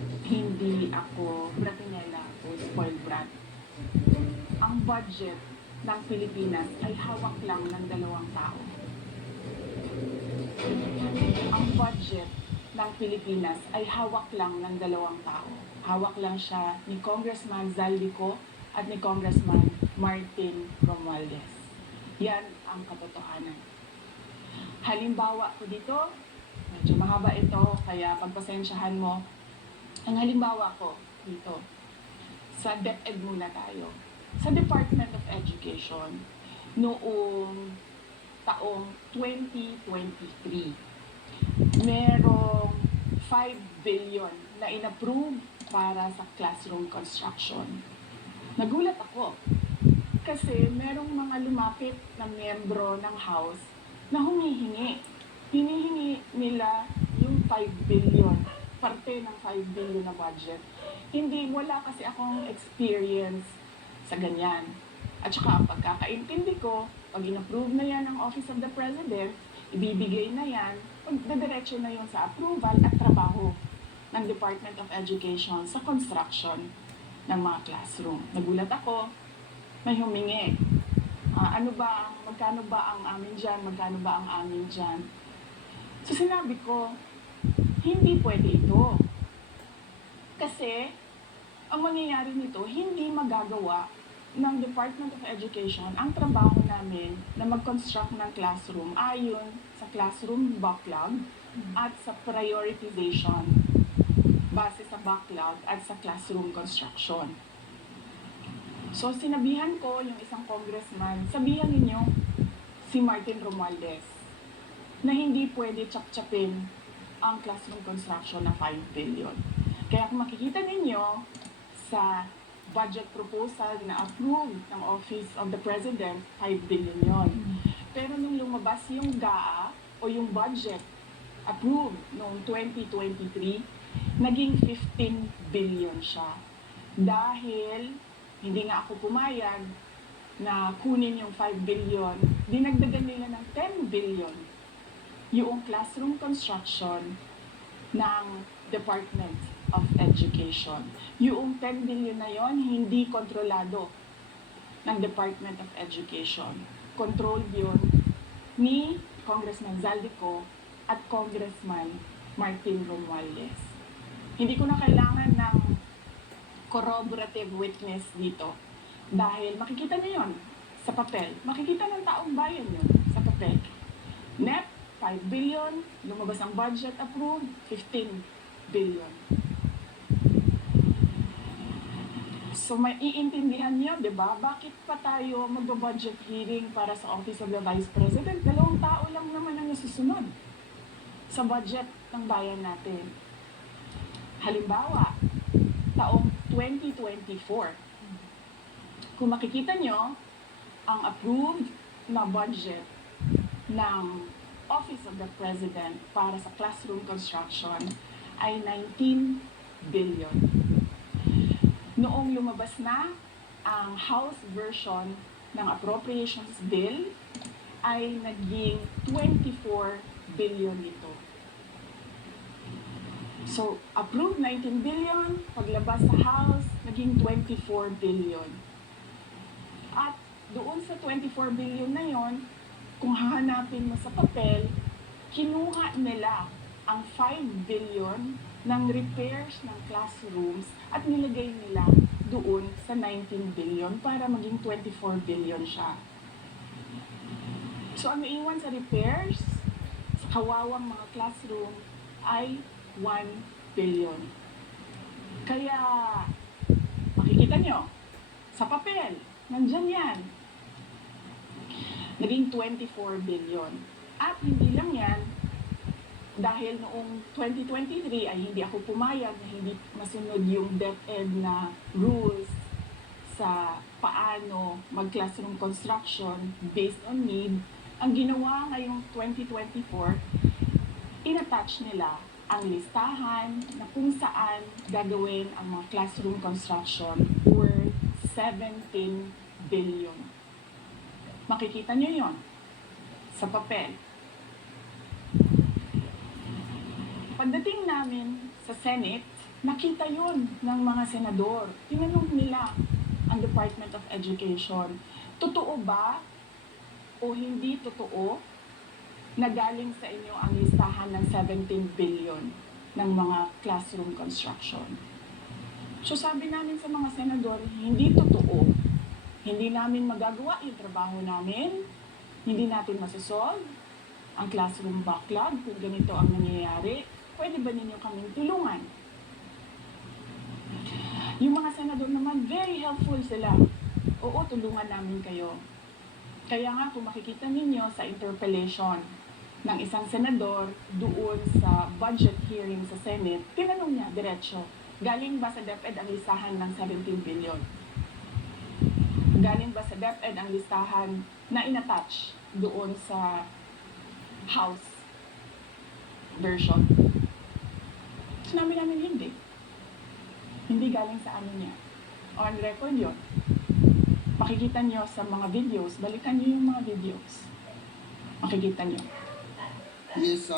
Hindi ako bratinela o spoiled brat. Ang budget ng Pilipinas ay hawak lang ng dalawang tao. Ang budget ng Pilipinas ay hawak lang ng dalawang tao. Hawak lang siya ni Congressman Zaldico at ni Congressman Martin Romualdez. Yan ang katotohanan. Halimbawa ko dito, medyo mahaba ito, kaya pagpasensyahan mo. Ang halimbawa ko dito, sa DepEd muna tayo. Sa Department of Education, noong taong 2023, merong 5 billion na inapprove para sa classroom construction. Nagulat ako kasi merong mga lumapit na miyembro ng House na humihingi. Hinihingi nila yung 5 billion, parte ng 5 billion na budget. Wala kasi akong experience sa ganyan. At saka ang pagkakaintindi ko, pag in-approve na yan ng Office of the President, ibibigay na yan, magdadiretso na yun sa approval at trabaho ng Department of Education sa construction ng mga classroom. Nagulat ako, may humingi. Magkano ba ang amin dyan? Magkano ba ang amin dyan? So sinabi ko, hindi pwede ito. Kasi, ang mangyayari nito, hindi magagawa ng Department of Education ang trabaho namin na mag-construct ng classroom ayon sa classroom backlog at sa prioritization base sa backlog at sa classroom construction. So, sinabihan ko yung isang congressman, sabihan ninyo si Martin Romualdez na hindi pwede chap-chapin ang classroom construction na 5 billion. Kaya kung makikita ninyo sa budget proposal na approved ng Office of the President, 5 billion yon. Pero nung lumabas yung GAA o yung budget approved noong 2023, naging 15 billion siya. Dahil hindi nga ako pumayag na kunin yung 5 billion, dinagdagan nila ng 10 billion yung classroom construction ng Department of Education. Yung 10 billion na yon hindi kontrolado ng Department of Education. Controlled yun ni Congressman Zaldico at Congressman Martin Romualdez. Hindi ko na kailangan ng corroborative witness dito dahil makikita niyo yon sa papel. Makikita ng taong bayan yon sa papel. NEP, 5 billion, lumabas ang budget approved, 15 billion. So may iintindihan niyo, di ba? Bakit pa tayo mag-budget hearing para sa Office of the Vice President? 2 tao lang naman ang nasusunod sa budget ng bayan natin. Halimbawa, taong 2024. Kung makikita nyo, ang approved na budget ng Office of the President para sa classroom construction ay 19 billion. Noong lumabas na ang House version ng Appropriations Bill, ay naging 24 billion ito. So, approved 19 billion, paglabas sa House, naging 24 billion. At doon sa 24 billion na yon, kung hahanapin mo sa papel, kinuha nila ang 5 billion ng repairs ng classrooms at nilagay nila doon sa 19 billion para maging 24 billion siya. So, ang naiwan sa repairs, sa kawawang mga classroom, ay 1 billion. Kaya, makikita nyo, sa papel, nandyan yan. Naging 24 billion. At hindi lang yan, dahil noong 2023 ay hindi ako pumayag na hindi masunod yung DepEd na rules sa paano mag-classroom construction based on need, ang ginawa ngayong 2024, inattach nila ang listahan na kung saan gagawin ang mga classroom construction worth 17 billion. Makikita nyo yon sa papel. Pagdating namin sa Senate, Nakita yun ng mga senador. Tinanong nila ang Department of Education, totoo ba o hindi totoo na galing sa inyo ang listahan ng 17 billion ng mga classroom construction? So sabi namin sa mga senador, hindi totoo. Hindi namin magagawa yung trabaho namin. Hindi natin masasolve ang classroom backlog kung ganito ang nangyayari. Pwede ba ninyo kaming tulungan? Yung mga senador naman, very helpful sila. Oo, tulungan namin kayo. Kaya nga, kung makikita ninyo sa interpellation ng isang senador doon sa budget hearing sa Senate, tinanong niya, diretso, galing ba sa DepEd ang listahan ng 17 billion? Galing ba sa DepEd ang listahan na inattach doon sa House version? Sinabi namin hindi. Hindi galing sa amin yan. On record yun. Makikita nyo sa mga videos, balikan nyo yung mga videos. Makikita nyo. Yes,